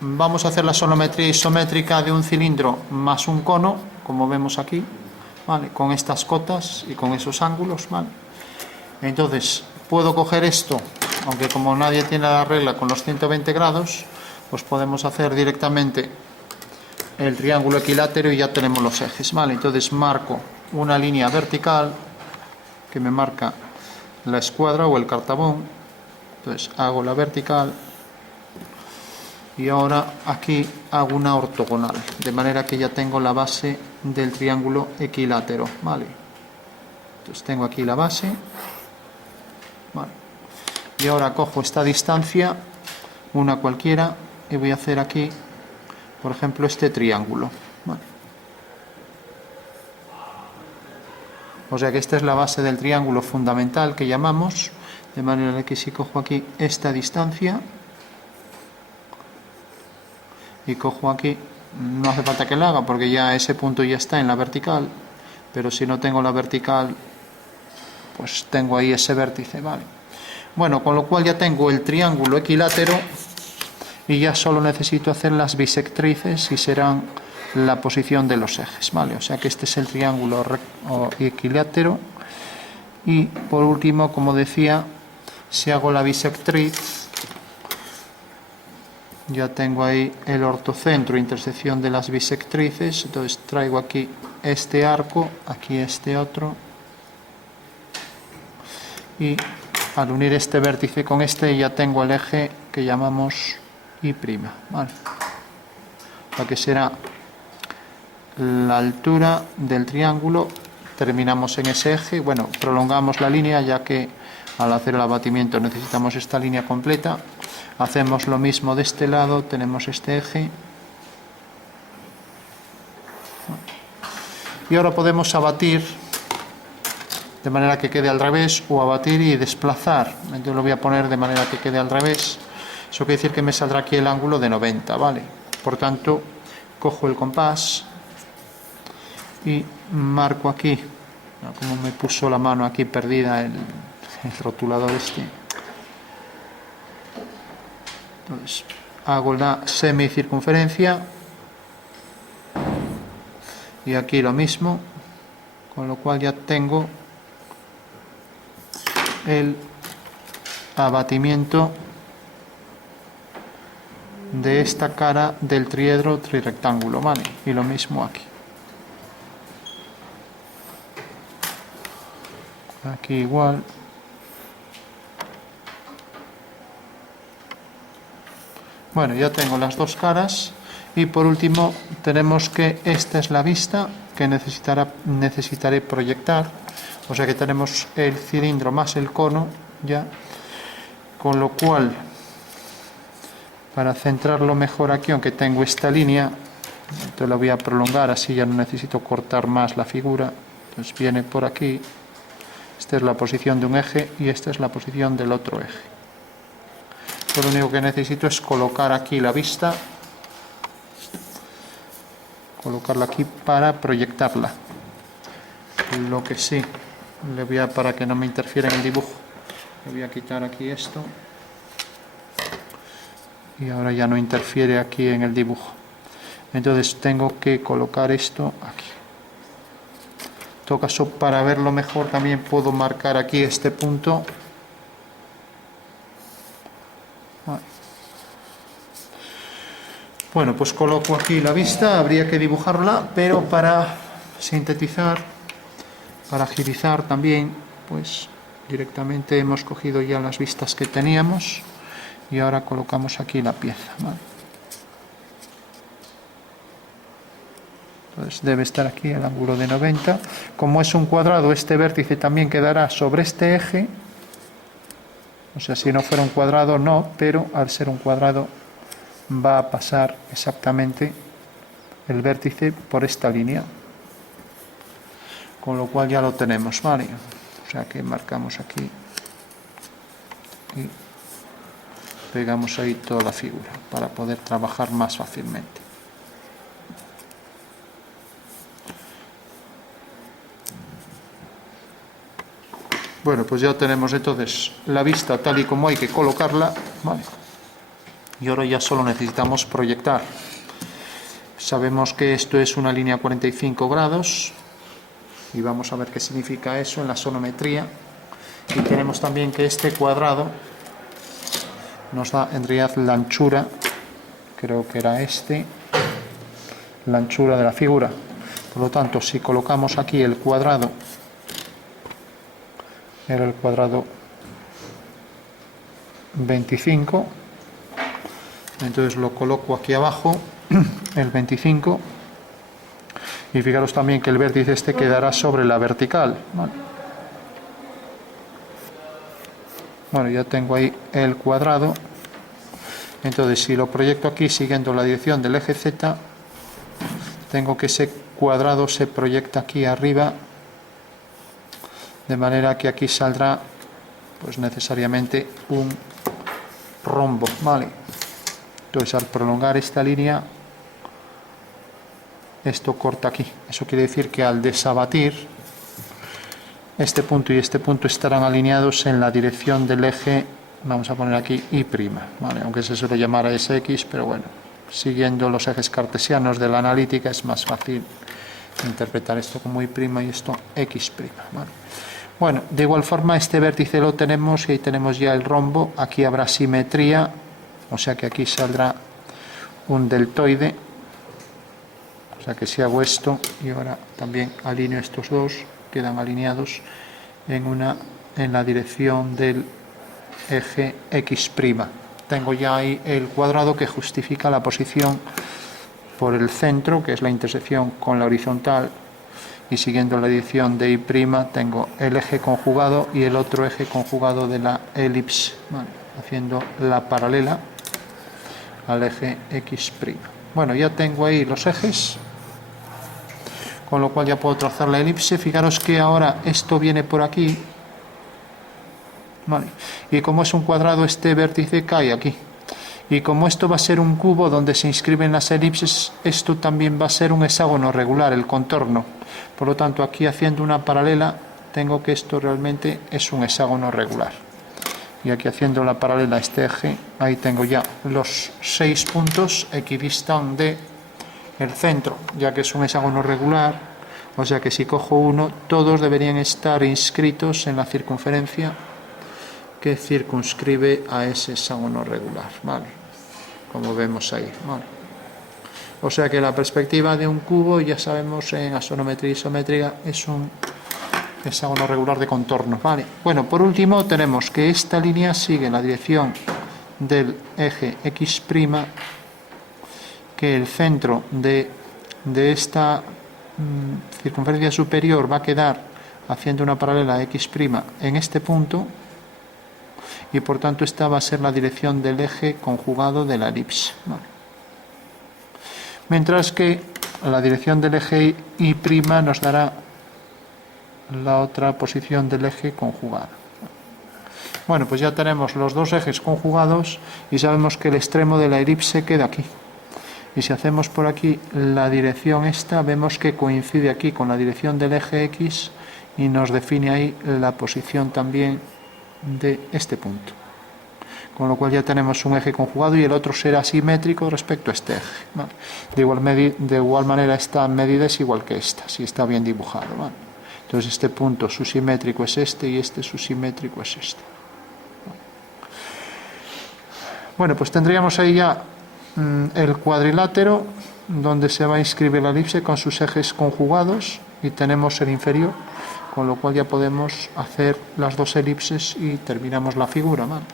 vamos a hacer la sonometría isométrica de un cilindro más un cono, como vemos aquí, ¿vale? Con estas cotas y con esos ángulos, ¿vale? Entonces, puedo coger esto, aunque como nadie tiene la regla con los 120 grados, pues podemos hacer directamente el triángulo equilátero y ya tenemos los ejes, ¿vale? Entonces marco una línea vertical que me marca la escuadra o el cartabón. Entonces hago la vertical y ahora aquí hago una ortogonal, de manera que ya tengo la base del triángulo equilátero, ¿vale? Entonces tengo aquí la base, ¿vale? Y ahora cojo esta distancia, una cualquiera, y voy a hacer aquí, por ejemplo, este triángulo, ¿vale? O sea que esta es la base del triángulo fundamental que llamamos, de manera que si cojo aquí esta distancia y cojo aquí, no hace falta que la haga porque ya ese punto ya está en la vertical, pero si no tengo la vertical, pues tengo ahí ese vértice, ¿vale? Bueno, con lo cual ya tengo el triángulo equilátero y ya solo necesito hacer las bisectrices y serán la posición de los ejes, ¿vale? O sea que este es el triángulo equilátero. Y por último, como decía, si hago la bisectriz, ya tengo ahí el ortocentro, intersección de las bisectrices. Entonces traigo aquí este arco, aquí este otro, y al unir este vértice con este ya tengo el eje que llamamos I', ¿vale? La que será la altura del triángulo. Terminamos en ese eje. Bueno, prolongamos la línea ya que al hacer el abatimiento necesitamos esta línea completa. Hacemos lo mismo de este lado, tenemos este eje. Y ahora podemos abatir de manera que quede al revés, o abatir y desplazar. Yo lo voy a poner de manera que quede al revés. Eso quiere decir que me saldrá aquí el ángulo de 90, ¿vale? Por tanto, cojo el compás y marco aquí, como me puso la mano aquí perdida el rotulador este. Entonces, hago la semicircunferencia y aquí lo mismo, con lo cual ya tengo el abatimiento de esta cara del triedro trirrectángulo, ¿vale? Y lo mismo aquí. Aquí igual. Bueno, ya tengo las dos caras. Y por último tenemos que esta es la vista que necesitaré proyectar. O sea que tenemos el cilindro más el cono ya. Con lo cual, para centrarlo mejor aquí, aunque tengo esta línea, entonces la voy a prolongar, así ya no necesito cortar más la figura. Entonces viene por aquí. Esta es la posición de un eje y esta es la posición del otro eje. Lo único que necesito es colocar aquí la vista, colocarla aquí para proyectarla. Lo que sí, para que no me interfiera en el dibujo, le voy a quitar aquí esto y ahora ya no interfiere aquí en el dibujo. Entonces tengo que colocar esto aquí. En todo caso, para verlo mejor también puedo marcar aquí este punto. Bueno, pues coloco aquí la vista, habría que dibujarla, pero para sintetizar, para agilizar también, pues directamente hemos cogido ya las vistas que teníamos y ahora colocamos aquí la pieza, ¿vale? Entonces debe estar aquí el ángulo de 90. Como es un cuadrado, este vértice también quedará sobre este eje. O sea, si no fuera un cuadrado, no, pero al ser un cuadrado va a pasar exactamente el vértice por esta línea. Con lo cual ya lo tenemos, ¿vale? O sea que marcamos aquí y pegamos ahí toda la figura para poder trabajar más fácilmente. Bueno, pues ya tenemos entonces la vista tal y como hay que colocarla, ¿vale? Y ahora ya solo necesitamos proyectar. Sabemos que esto es una línea 45 grados y vamos a ver qué significa eso en la sonometría. Y tenemos también que este cuadrado nos da en realidad la anchura, creo que era la anchura de la figura. Por lo tanto, si colocamos aquí el cuadrado, era el cuadrado 25, entonces lo coloco aquí abajo, el 25, y fijaros también que el vértice este quedará sobre la vertical. Bueno, ya tengo ahí el cuadrado. Entonces, si lo proyecto aquí siguiendo la dirección del eje Z, tengo que ese cuadrado se proyecta aquí arriba, de manera que aquí saldrá pues necesariamente un rombo, ¿vale? Entonces, al prolongar esta línea, esto corta aquí. Eso quiere decir que al desabatir, este punto y este punto estarán alineados en la dirección del eje, vamos a poner aquí Y', ¿vale? Aunque se suele llamar SX, pero bueno, siguiendo los ejes cartesianos de la analítica es más fácil interpretar esto como Y' y esto X', ¿vale? Bueno, de igual forma este vértice lo tenemos y ahí tenemos ya el rombo. Aquí habrá simetría, o sea que aquí saldrá un deltoide. O sea que si hago esto y ahora también alineo estos dos, quedan alineados en la dirección del eje X'. Tengo ya ahí el cuadrado que justifica la posición por el centro, que es la intersección con la horizontal, y siguiendo la dirección de Y' tengo el eje conjugado y el otro eje conjugado de la elipse, ¿vale? Haciendo la paralela al eje X'. Bueno, ya tengo ahí los ejes, con lo cual ya puedo trazar la elipse. Fijaros que ahora esto viene por aquí, ¿vale? Y como es un cuadrado, este vértice cae aquí. Y como esto va a ser un cubo donde se inscriben las elipses, esto también va a ser un hexágono regular, el contorno. Por lo tanto, aquí haciendo una paralela, tengo que esto realmente es un hexágono regular. Y aquí haciendo la paralela a este eje, ahí tengo ya los 6 puntos equidistan del centro, ya que es un hexágono regular. O sea que si cojo uno, todos deberían estar inscritos en la circunferencia que circunscribe a ese hexágono regular, ¿vale? Como vemos ahí, ¿vale? O sea que la perspectiva de un cubo, ya sabemos en astronometría isométrica, es un hexágono regular de contorno, ¿vale? Bueno, por último tenemos que esta línea sigue la dirección del eje X', que el centro de esta circunferencia superior va a quedar haciendo una paralela a X' en este punto, y por tanto esta va a ser la dirección del eje conjugado de la elipse, ¿vale? Mientras que la dirección del eje Y' nos dará la otra posición del eje conjugado. Bueno, pues ya tenemos los dos ejes conjugados y sabemos que el extremo de la elipse queda aquí. Y si hacemos por aquí la dirección esta, vemos que coincide aquí con la dirección del eje X y nos define ahí la posición también de este punto, con lo cual ya tenemos un eje conjugado y el otro será simétrico respecto a este eje, ¿vale? De igual manera esta medida es igual que esta, si está bien dibujado, ¿vale? Entonces este punto su simétrico es este y este su simétrico es este. Bueno, pues tendríamos ahí ya el cuadrilátero donde se va a inscribir la elipse con sus ejes conjugados, y tenemos el inferior, con lo cual ya podemos hacer las dos elipses y terminamos la figura, ¿vale?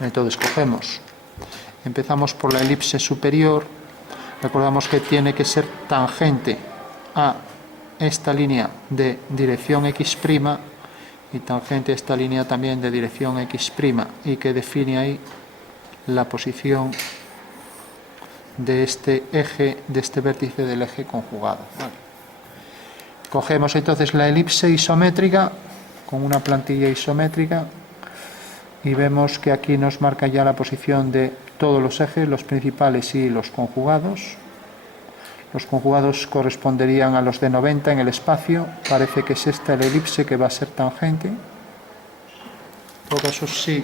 Entonces empezamos por la elipse superior. Recordamos que tiene que ser tangente a esta línea de dirección X' y tangente a esta línea también de dirección X', y que define ahí la posición de este eje, de este vértice del eje conjugado, ¿vale? Cogemos entonces la elipse isométrica con una plantilla isométrica y vemos que aquí nos marca ya la posición de todos los ejes, los principales y los conjugados. Los conjugados corresponderían a los de 90 en el espacio. Parece que es esta la elipse que va a ser tangente. En todo caso, sí,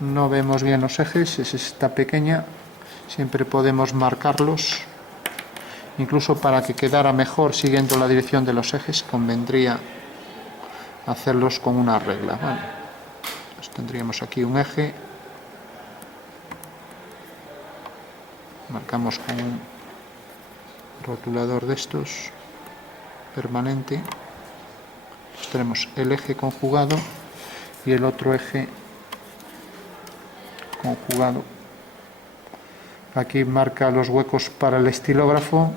no vemos bien los ejes, es esta pequeña, siempre podemos marcarlos. Incluso para que quedara mejor siguiendo la dirección de los ejes, convendría hacerlos con una regla. Vale. Pues tendríamos aquí un eje, marcamos con un rotulador de estos permanente. Pues tenemos el eje conjugado y el otro eje conjugado. Aquí marca los huecos para el estilógrafo,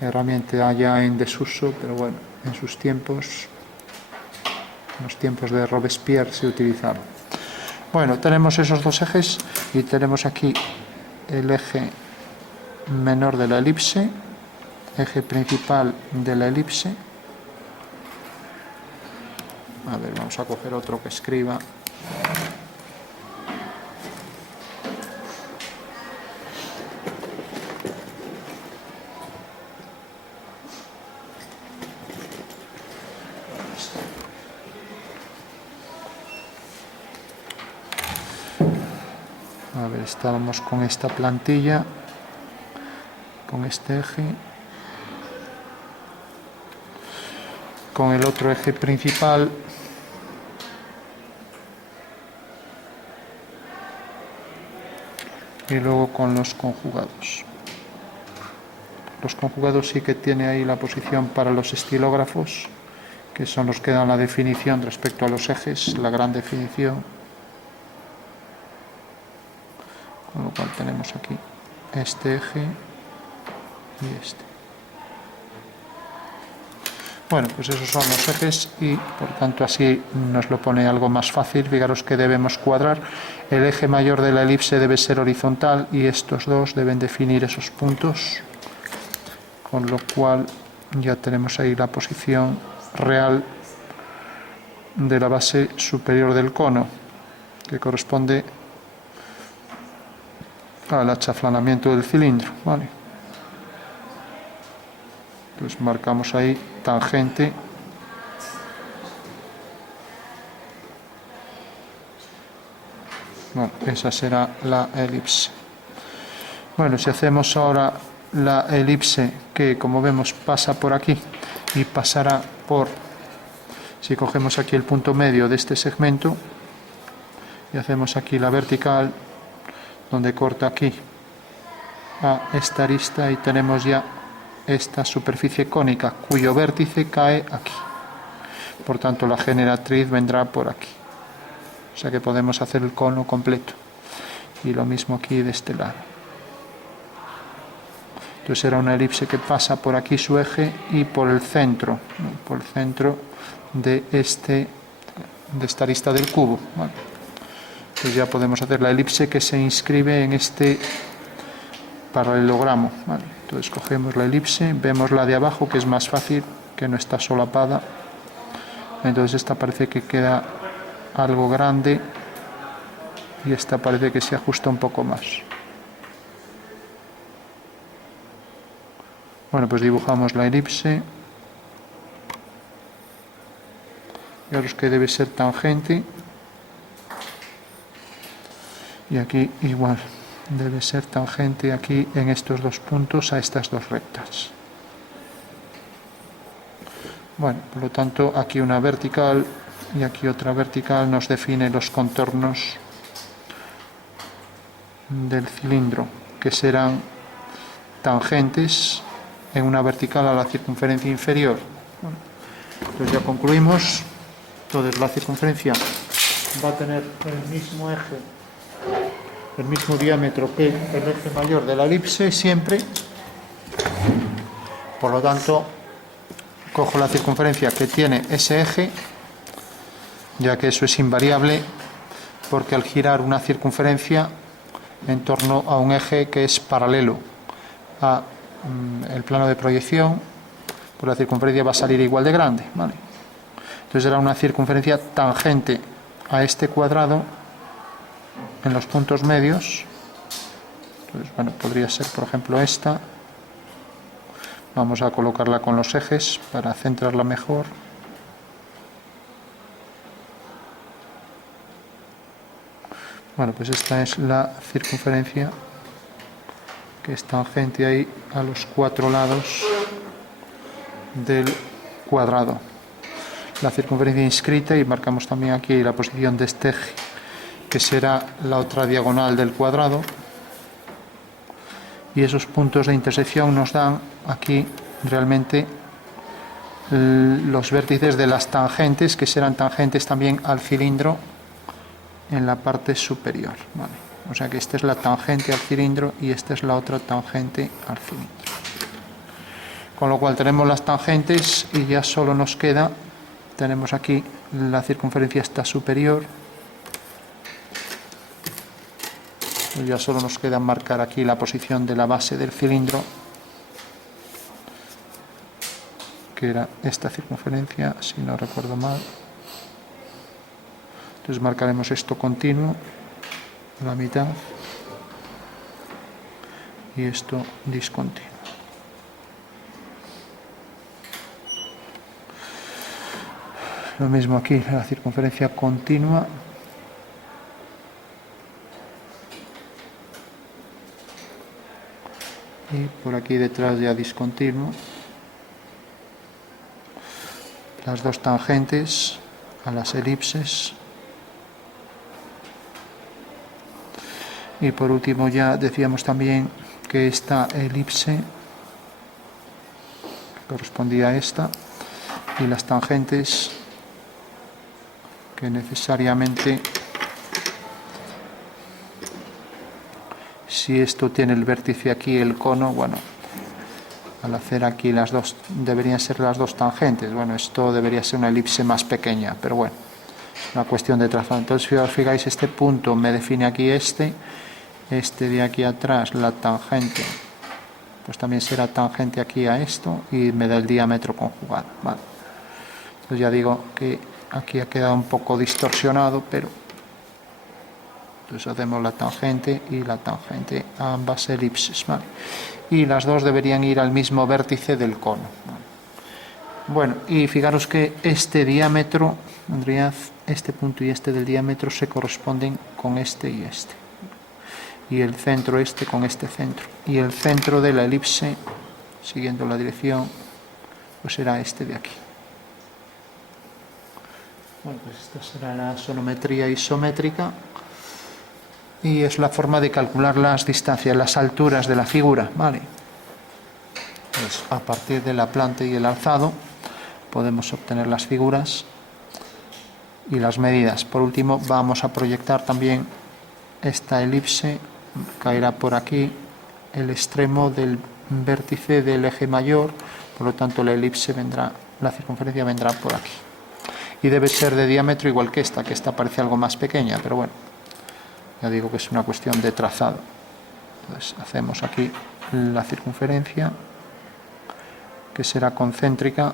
herramienta ya en desuso, pero bueno, en sus tiempos, en los tiempos de Robespierre, se utilizaron. Bueno, tenemos esos dos ejes y tenemos aquí el eje menor de la elipse, eje principal de la elipse. A ver, vamos a coger otro que escriba. A ver, estábamos con esta plantilla, con este eje, con el otro eje principal, y luego con los conjugados. Los conjugados sí que tiene ahí la posición para los estilógrafos, que son los que dan la definición respecto a los ejes, la gran definición. Con lo cual tenemos aquí este eje y este. Bueno, pues esos son los ejes y por tanto así nos lo pone algo más fácil. Fijaros que debemos cuadrar. El eje mayor de la elipse debe ser horizontal y estos dos deben definir esos puntos, con lo cual ya tenemos ahí la posición real de la base superior del cono, que corresponde al achaflanamiento del cilindro. Vale. Entonces marcamos ahí tangente . Bueno, esa será la elipse. Bueno, si hacemos ahora la elipse, que como vemos pasa por aquí y pasará por, si cogemos aquí el punto medio de este segmento y hacemos aquí la vertical, donde corta aquí a esta arista, y tenemos ya esta superficie cónica cuyo vértice cae aquí. Por tanto, la generatriz vendrá por aquí. O sea que podemos hacer el cono completo. Y lo mismo aquí de este lado. Entonces será una elipse que pasa por aquí su eje y por el centro de esta arista del cubo. Vale. Entonces ya podemos hacer la elipse que se inscribe en este paralelogramo. Vale. Entonces cogemos la elipse, vemos la de abajo, que es más fácil, que no está solapada. Entonces esta parece que queda algo grande y esta parece que se ajusta un poco más. Bueno, pues dibujamos la elipse. Fijaros que debe ser tangente. Y aquí igual, debe ser tangente aquí en estos dos puntos a estas dos rectas. Bueno, por lo tanto, aquí una vertical y aquí otra vertical nos define los contornos del cilindro, que serán tangentes en una vertical a la circunferencia inferior. Bueno, entonces ya concluimos. Entonces la circunferencia va a tener el mismo eje, el mismo diámetro que el eje mayor de la elipse siempre. Por lo tanto, cojo la circunferencia que tiene ese eje, ya que eso es invariable, porque al girar una circunferencia en torno a un eje que es paralelo a el plano de proyección, pues la circunferencia va a salir igual de grande, ¿vale? Entonces era una circunferencia tangente a este cuadrado en los puntos medios. Entonces, bueno, podría ser por ejemplo esta. Vamos a colocarla con los ejes para centrarla mejor. Bueno, pues esta es la circunferencia que es tangente ahí a los 4 lados del cuadrado. La circunferencia inscrita, y marcamos también aquí la posición de este eje, que será la otra diagonal del cuadrado. Y esos puntos de intersección nos dan aquí realmente los vértices de las tangentes, que serán tangentes también al cilindro en la parte superior, ¿vale? O sea que esta es la tangente al cilindro y esta es la otra tangente al cilindro. Con lo cual tenemos las tangentes y ya solo nos queda, tenemos aquí la circunferencia esta superior, y ya solo nos queda marcar aquí la posición de la base del cilindro, que era esta circunferencia, si no recuerdo mal. Entonces marcaremos esto continuo, la mitad, y esto discontinuo. Lo mismo aquí, la circunferencia continua. Y por aquí detrás ya discontinuo. Las dos tangentes a las elipses. Y por último ya decíamos también que esta elipse correspondía a esta, y las tangentes que necesariamente, si esto tiene el vértice aquí, el cono, bueno, al hacer aquí las dos, deberían ser las dos tangentes. Bueno, esto debería ser una elipse más pequeña, pero bueno, una cuestión de trazado. Entonces, si os fijáis, este punto me define aquí este de aquí atrás, la tangente, pues también será tangente aquí a esto, y me da el diámetro conjugado, ¿vale? Entonces ya digo que aquí ha quedado un poco distorsionado, pero entonces hacemos la tangente y la tangente a ambas elipses, ¿vale? Y las dos deberían ir al mismo vértice del cono, ¿vale? Bueno, y fijaros que este diámetro, en realidad este punto y este del diámetro se corresponden con este y este, y el centro este con este centro, y el centro de la elipse, siguiendo la dirección, pues será este de aquí. Bueno, pues esta será la sonometría isométrica, y es la forma de calcular las distancias, las alturas de la figura, ¿vale? Pues a partir de la planta y el alzado podemos obtener las figuras y las medidas. Por último, vamos a proyectar también esta elipse, caerá por aquí el extremo del vértice del eje mayor, por lo tanto la elipse vendrá, la circunferencia vendrá por aquí. Y debe ser de diámetro igual que esta parece algo más pequeña, pero bueno, ya digo que es una cuestión de trazado. Entonces hacemos aquí la circunferencia, que será concéntrica,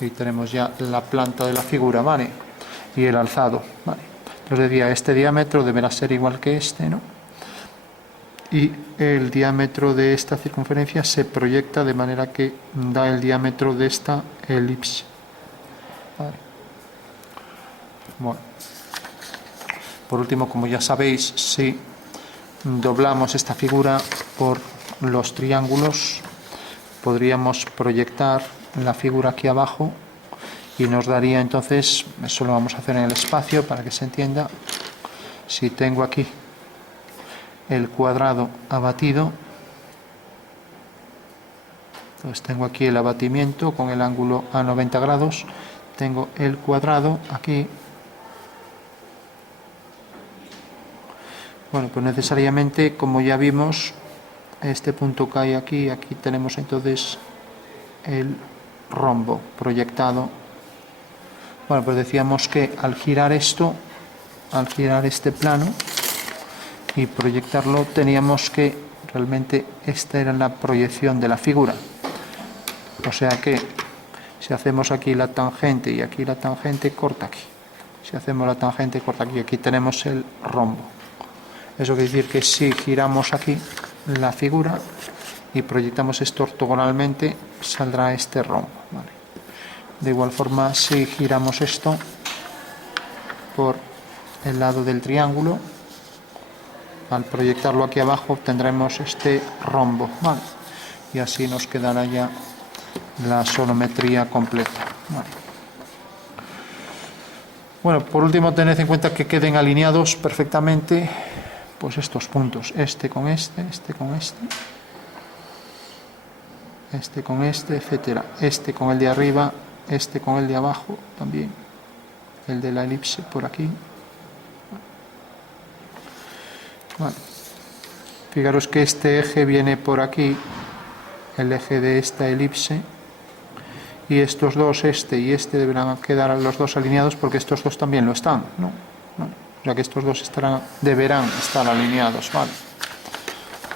y tenemos ya la planta de la figura, ¿vale? Y el alzado, ¿vale? Entonces decía, este diámetro deberá ser igual que este, ¿no? Y el diámetro de esta circunferencia se proyecta de manera que da el diámetro de esta elipse, ¿vale? Bueno, por último, como ya sabéis, si doblamos esta figura por los triángulos, podríamos proyectar la figura aquí abajo, y nos daría entonces, eso lo vamos a hacer en el espacio para que se entienda. Si tengo aquí el cuadrado abatido, entonces tengo aquí el abatimiento con el ángulo a 90 grados, tengo el cuadrado aquí. Bueno, pues necesariamente, como ya vimos, este punto cae aquí, aquí tenemos entonces el rombo proyectado. Bueno, pues decíamos que al girar esto, al girar este plano y proyectarlo, teníamos que realmente esta era la proyección de la figura. O sea que si hacemos aquí la tangente y aquí la tangente, corta aquí. Si hacemos la tangente, corta aquí. Aquí tenemos el rombo. Eso quiere decir que si giramos aquí la figura y proyectamos esto ortogonalmente, saldrá este rombo, ¿vale? De igual forma, si giramos esto por el lado del triángulo. Al proyectarlo aquí abajo tendremos este rombo, ¿vale? Y así nos quedará ya la sonometría completa, ¿vale? Bueno, por último tened en cuenta que queden alineados perfectamente pues estos puntos, este con este, este con este, este con este, etcétera, este con el de arriba, este con el de abajo también, el de la elipse por aquí. Vale. Fijaros que este eje viene por aquí, el eje de esta elipse, y estos dos, este y este, deberán quedar los dos alineados porque estos dos también lo están, ¿no? Vale. O sea que estos dos deberán estar alineados, ¿vale?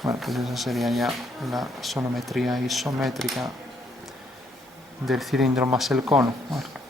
Bueno, pues esa sería ya la sonometría isométrica del cilindro más el cono. Bueno.